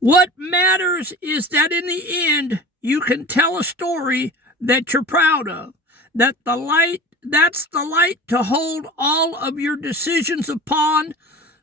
What matters is that in the end, you can tell a story that you're proud of. That's the light to hold all of your decisions upon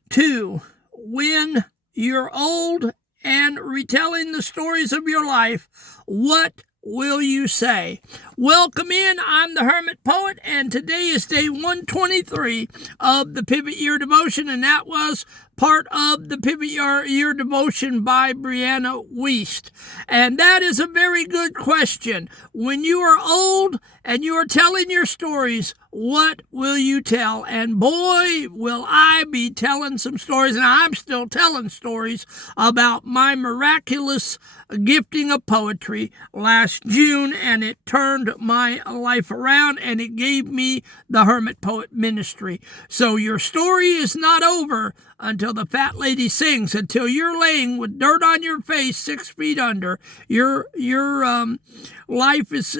too. When you're old and retelling the stories of your life, what will you say? Welcome in. I'm the Hermit Poet, and today is day 123 of the Pivot Year Devotion, and that was part of the Pivot Year Devotion by Brianna Wiest. And that is a very good question. When you are old and you are telling your stories, what will you tell? And boy, will I be telling some stories, and I'm still telling stories about my miraculous gifting of poetry last June, and it turned my life around, and it gave me the Hermit Poet Ministry. So your story is not over until the fat lady sings, until you're laying with dirt on your face 6 feet under. Your life is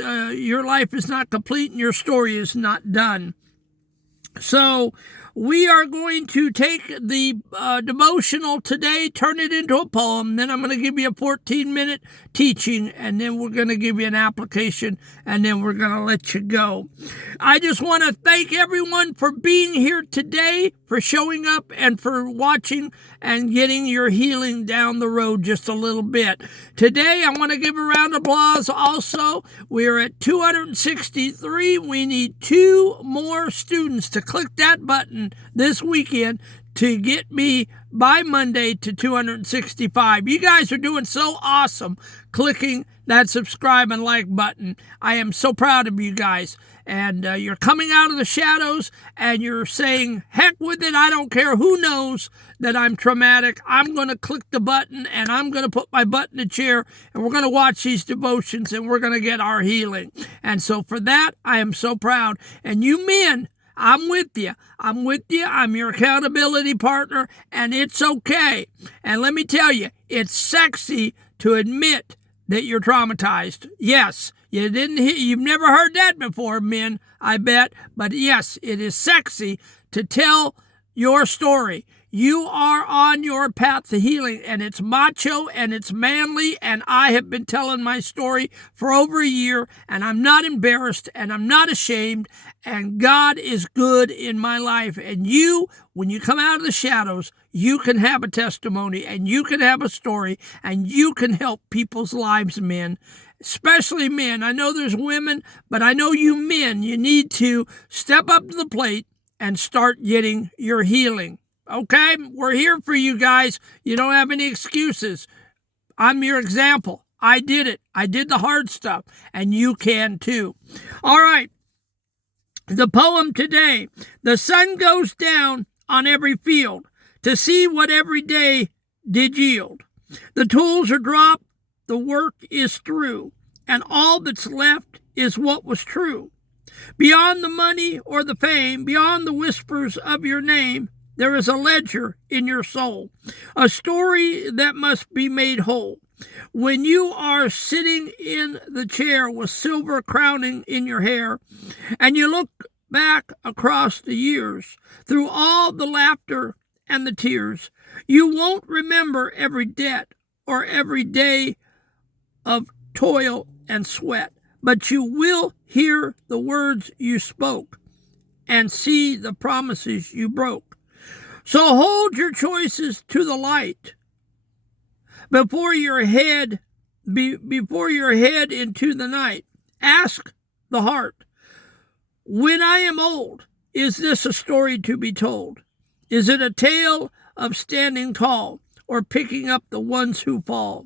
not complete, and your story is not done. So we are going to take the devotional today, turn it into a poem. Then I'm going to give you a 14-minute teaching, and then we're going to give you an application, and then we're going to let you go. I just want to thank everyone for being here today, for showing up, and for watching and getting your healing down the road just a little bit. Today, I want to give a round of applause also. We're at 263. We need 2 more students to click that button this weekend to get me by Monday to 265. You guys are doing so awesome clicking that subscribe and like button. I am so proud of you guys. And you're coming out of the shadows and you're saying, heck with it, I don't care who knows that I'm traumatic. I'm going to click the button and I'm going to put my butt in the chair and we're going to watch these devotions and we're going to get our healing. And so for that, I am so proud. And you men, I'm with you. I'm your accountability partner, and it's okay. And let me tell you, it's sexy to admit that you're traumatized. Yes, you've never heard that before, men, I bet. But yes, it is sexy to tell your story. You are on your path to healing, and it's macho and it's manly, and I have been telling my story for over a year, and I'm not embarrassed and I'm not ashamed, and God is good in my life. And you, when you come out of the shadows, you can have a testimony and you can have a story and you can help people's lives, men. Especially men. I know there's women, but I know you men, you need to step up to the plate and start getting your healing. Okay? We're here for you guys. You don't have any excuses. I'm your example. I did it. I did the hard stuff, and you can too. All right. The poem today. The sun goes down on every field to see what every day did yield. The tools are dropped, the work is through, and all that's left is what was true. Beyond the money or the fame, beyond the whispers of your name, there is a ledger in your soul, a story that must be made whole. When you are sitting in the chair with silver crowning in your hair, and you look back across the years, through all the laughter and the tears, you won't remember every debt or every day of toil and sweat, but you will hear the words you spoke and see the promises you broke. So hold your choices to the light before your head into the night. Ask the heart, when I am old, is this a story to be told? Is it a tale of standing tall or picking up the ones who fall?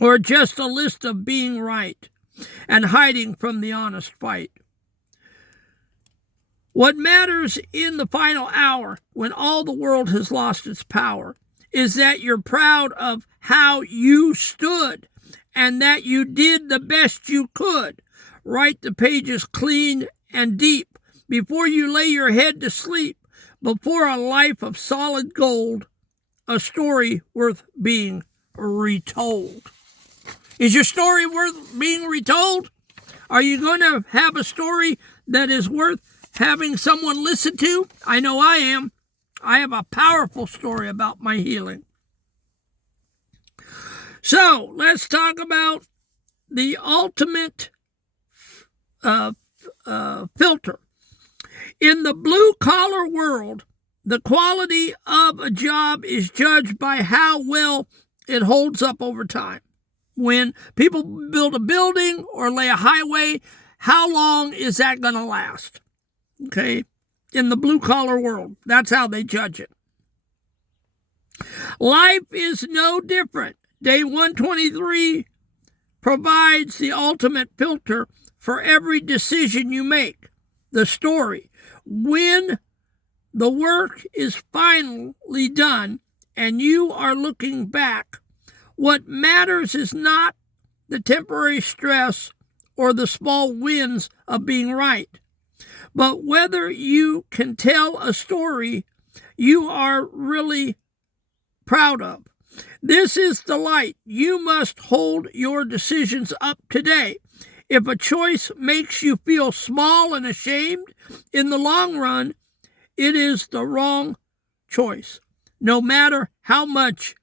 Or just a list of being right and hiding from the honest fight? What matters in the final hour, when all the world has lost its power, is that you're proud of how you stood and that you did the best you could. Write the pages clean and deep before you lay your head to sleep, before a life of solid gold, a story worth being retold. Is your story worth being retold? Are you going to have a story that is worth having someone listen to? I know I am. I have a powerful story about my healing. So let's talk about the ultimate filter. In the blue-collar world, the quality of a job is judged by how well it holds up over time. When people build a building or lay a highway, how long is that going to last? Okay, in the blue-collar world, that's how they judge it. Life is no different. Day 123 provides the ultimate filter for every decision you make. The story. When the work is finally done and you are looking back, what matters is not the temporary stress or the small wins of being right, but whether you can tell a story you are really proud of. This is the light. You must hold your decisions up today. If a choice makes you feel small and ashamed, in the long run, it is the wrong choice, no matter how much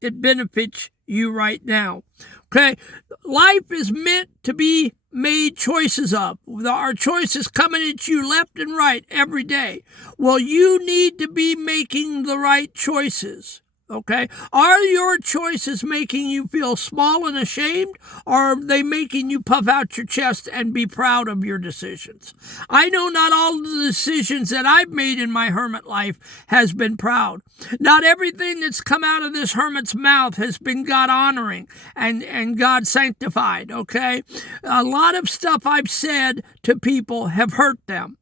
it benefits you right now. Okay? Life is meant to be made choices of. Our choices coming at you left and right every day. Well, you need to be making the right choices. Okay? Are your choices making you feel small and ashamed, or are they making you puff out your chest and be proud of your decisions? I know not all the decisions that I've made in my hermit life has been proud. Not everything that's come out of this hermit's mouth has been God honoring and God sanctified, okay? A lot of stuff I've said to people have hurt them.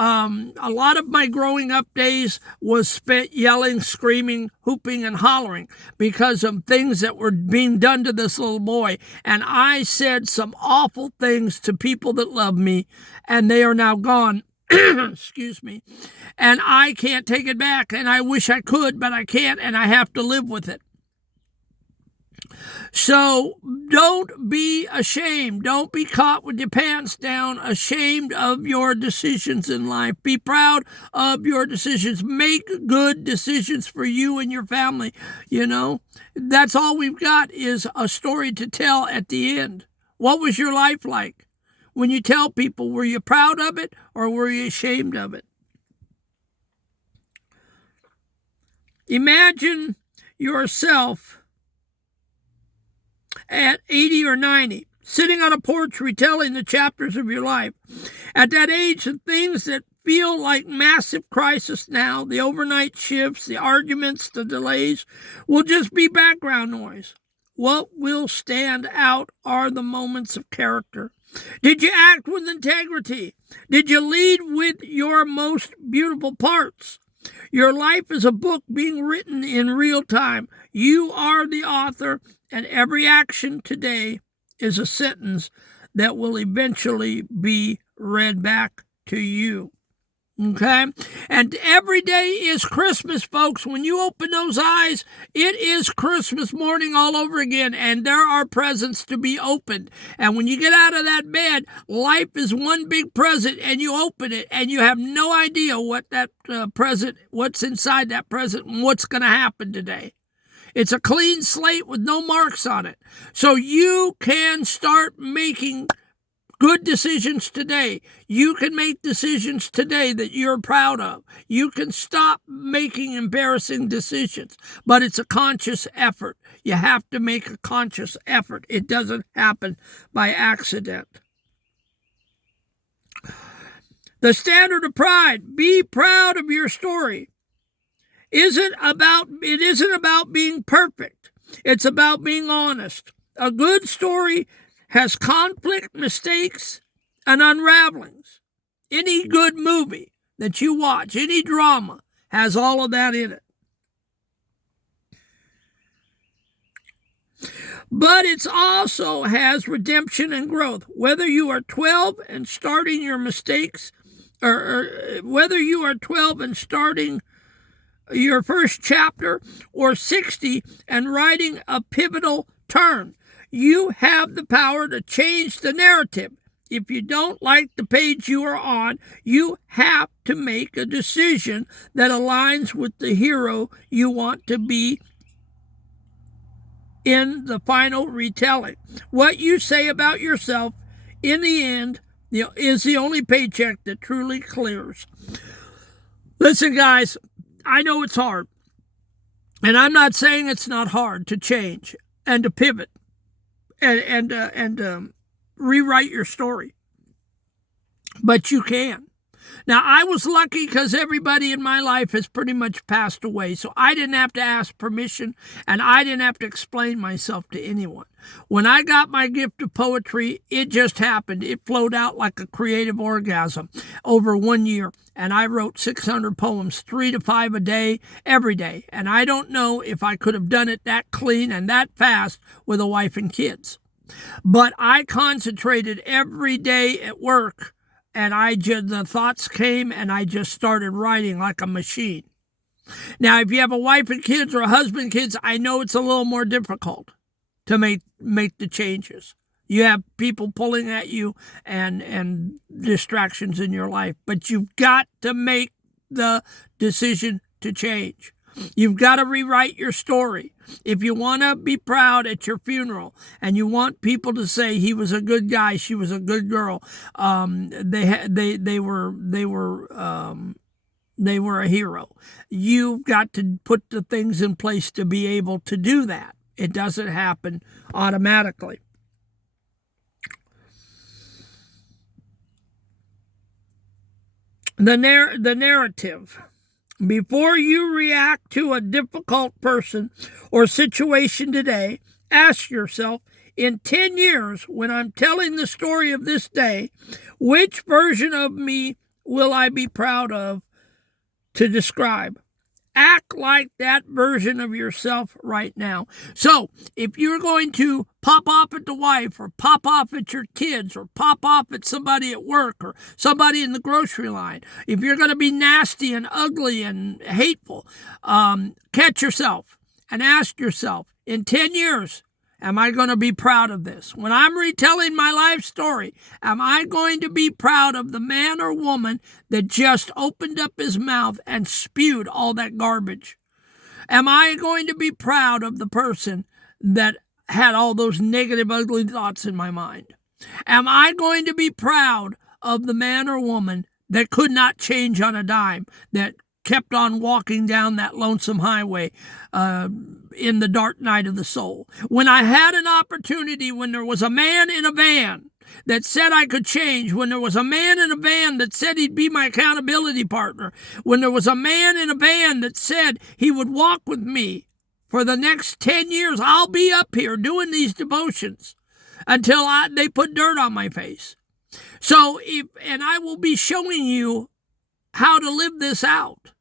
A lot of my growing up days was spent yelling, screaming, whooping, and hollering because of things that were being done to this little boy. And I said some awful things to people that love me, and they are now gone. Excuse me. And I can't take it back, and I wish I could, but I can't, and I have to live with it. So don't be ashamed. Don't be caught with your pants down, ashamed of your decisions in life. Be proud of your decisions. Make good decisions for you and your family. You know, that's all we've got is a story to tell at the end. What was your life like? When you tell people, were you proud of it or were you ashamed of it? Imagine yourself at 80 or 90, sitting on a porch retelling the chapters of your life. At that age, the things that feel like massive crisis now, the overnight shifts, the arguments, the delays, will just be background noise. What will stand out are the moments of character. Did you act with integrity? Did you lead with your most beautiful parts? Your life is a book being written in real time. You are the author, and every action today is a sentence that will eventually be read back to you. Okay? And every day is Christmas, folks. When you open those eyes, it is Christmas morning all over again, and there are presents to be opened. And when you get out of that bed, life is one big present, and you open it, and you have no idea what that present, what's inside that present, and what's going to happen today. It's a clean slate with no marks on it. So you can start making good decisions today. You can make decisions today that you're proud of. You can stop making embarrassing decisions, but it's a conscious effort. You have to make a conscious effort. It doesn't happen by accident. The standard of pride. Be proud of your story. It isn't about being perfect. It's about being honest. A good story has conflict, mistakes, and unravelings. Any good movie that you watch, any drama, has all of that in it. But it also has redemption and growth. Whether you are 12 and starting your mistakes, or whether you are 12 and starting your first chapter, or 60 and writing a pivotal turn, you have the power to change the narrative. If you don't like the page you are on, you have to make a decision that aligns with the hero you want to be in the final retelling. What you say about yourself in the end is the only paycheck that truly clears. Listen, guys, I know it's hard. And I'm not saying it's not hard to change and to pivot and rewrite your story. But you can. Now, I was lucky because everybody in my life has pretty much passed away, so I didn't have to ask permission, and I didn't have to explain myself to anyone. When I got my gift of poetry, it just happened. It flowed out like a creative orgasm over 1 year, and I wrote 600 poems, 3 to 5 a day, every day, and I don't know if I could have done it that clean and that fast with a wife and kids. But I concentrated every day at work, and the thoughts came, and I just started writing like a machine. Now, if you have a wife and kids or a husband and kids, I know it's a little more difficult to make the changes. You have people pulling at you and distractions in your life, but you've got to make the decision to change. You've got to rewrite your story. If you want to be proud at your funeral and you want people to say he was a good guy, she was a good girl, they were a hero. You've got to put the things in place to be able to do that. It doesn't happen automatically. The narrative. Before you react to a difficult person or situation today, ask yourself, in 10 years, when I'm telling the story of this day, which version of me will I be proud of to describe? Act like that version of yourself right now. So if you're going to pop off at the wife or pop off at your kids or pop off at somebody at work or somebody in the grocery line, if you're going to be nasty and ugly and hateful, catch yourself and ask yourself, in 10 years, am I going to be proud of this? When I'm retelling my life story, am I going to be proud of the man or woman that just opened up his mouth and spewed all that garbage? Am I going to be proud of the person that had all those negative, ugly thoughts in my mind? Am I going to be proud of the man or woman that could not change on a dime, that kept on walking down that lonesome highway in the dark night of the soul? When I had an opportunity, when there was a man in a van that said I could change, when there was a man in a van that said he'd be my accountability partner, when there was a man in a van that said he would walk with me for the next 10 years, I'll be up here doing these devotions until they put dirt on my face. So, and I will be showing you how to live this out.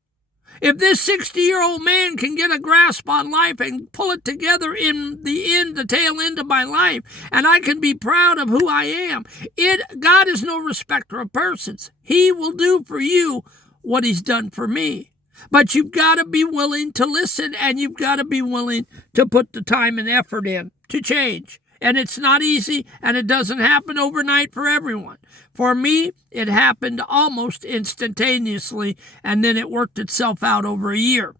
If this 60-year-old man can get a grasp on life and pull it together in the tail end of my life, and I can be proud of who I am, God is no respecter of persons. He will do for you what he's done for me. But you've got to be willing to listen, and you've got to be willing to put the time and effort in to change. And it's not easy, and it doesn't happen overnight for everyone. For me, it happened almost instantaneously, and then it worked itself out over a year.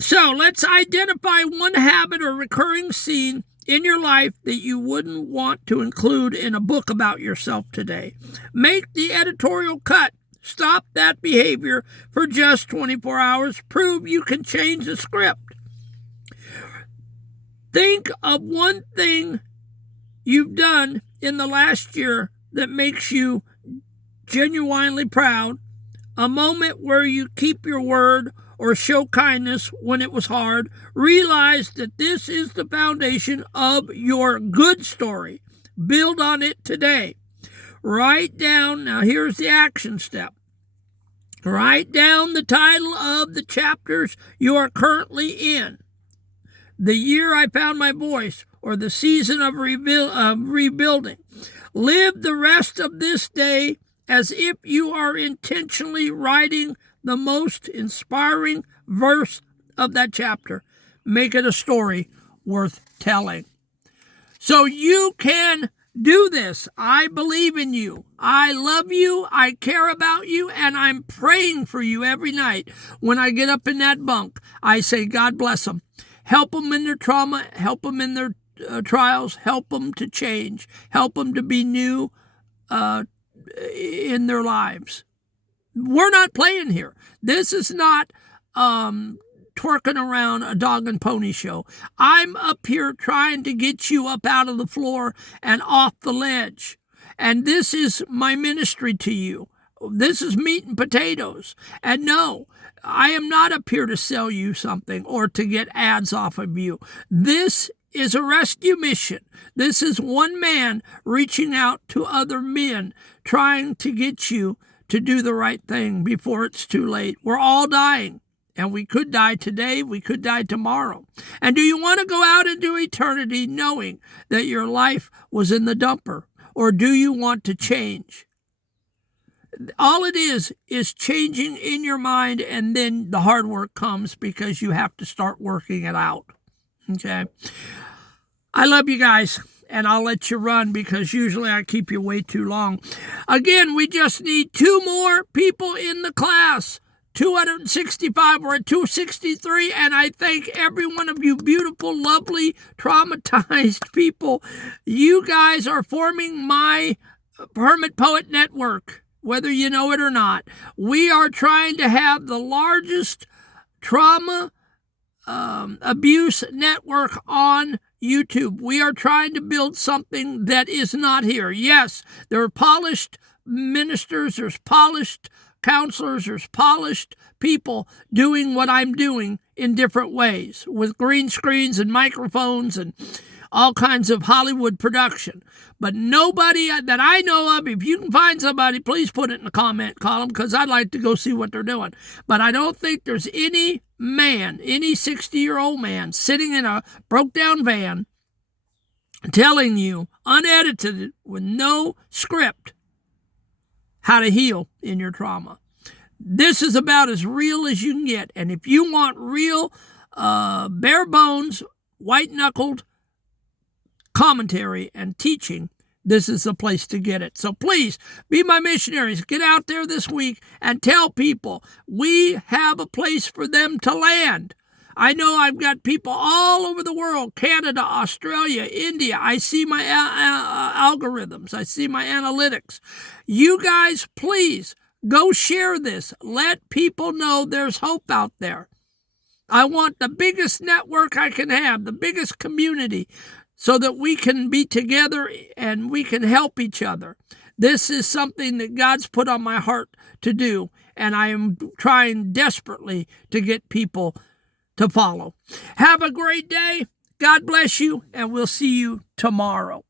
So let's identify one habit or recurring scene in your life that you wouldn't want to include in a book about yourself today. Make the editorial cut. Stop that behavior for just 24 hours. Prove you can change the script. Think of one thing you've done in the last year that makes you genuinely proud, a moment where you keep your word or show kindness when it was hard. Realize that this is the foundation of your good story. Build on it today. Write down, now here's the action step. Write down the title of the chapters you are currently in. The year I found my voice, or the season of rebuilding. Live the rest of this day as if you are intentionally writing the most inspiring verse of that chapter. Make it a story worth telling. So you can Do this. I believe in you. I love you. I care about you. And I'm praying for you every night. When I get up in that bunk, I say, God bless them. Help them in their trauma. Help them in their trials. Help them to change. Help them to be new in their lives. We're not playing here. This is not twerking around a dog and pony show. I'm up here trying to get you up out of the floor and off the ledge. And this is my ministry to you. This is meat and potatoes. And no, I am not up here to sell you something or to get ads off of you. This is a rescue mission. This is one man reaching out to other men, trying to get you to do the right thing before it's too late. We're all dying. And we could die today, we could die tomorrow. And do you want to go out into eternity knowing that your life was in the dumper? Or do you want to change? All it is changing in your mind, and then the hard work comes because you have to start working it out. Okay? I love you guys, and I'll let you run because usually I keep you way too long. Again, we just need 2 more people in the class. 265, we're at 263, and I thank every one of you beautiful, lovely, traumatized people. You guys are forming my Hermit Poet Network, whether you know it or not. We are trying to have the largest trauma abuse network on YouTube. We are trying to build something that is not here. Yes, there are polished ministers, there's polished counselors, there's polished people doing what I'm doing in different ways with green screens and microphones and all kinds of Hollywood production. But nobody that I know of, if you can find somebody, please put it in the comment column because I'd like to go see what they're doing. But I don't think there's any man, any 60-year-old man sitting in a broke-down van telling you, unedited, with no script, how to heal in your trauma. This is about as real as you can get. And if you want real, bare bones, white-knuckled commentary and teaching, this is the place to get it. So please, be my missionaries. Get out there this week and tell people we have a place for them to land. I know I've got people all over the world, Canada, Australia, India. I see my algorithms. I see my analytics. You guys, please go share this. Let people know there's hope out there. I want the biggest network I can have, the biggest community, so that we can be together and we can help each other. This is something that God's put on my heart to do, and I am trying desperately to get people to follow. Have a great day. God bless you, and we'll see you tomorrow.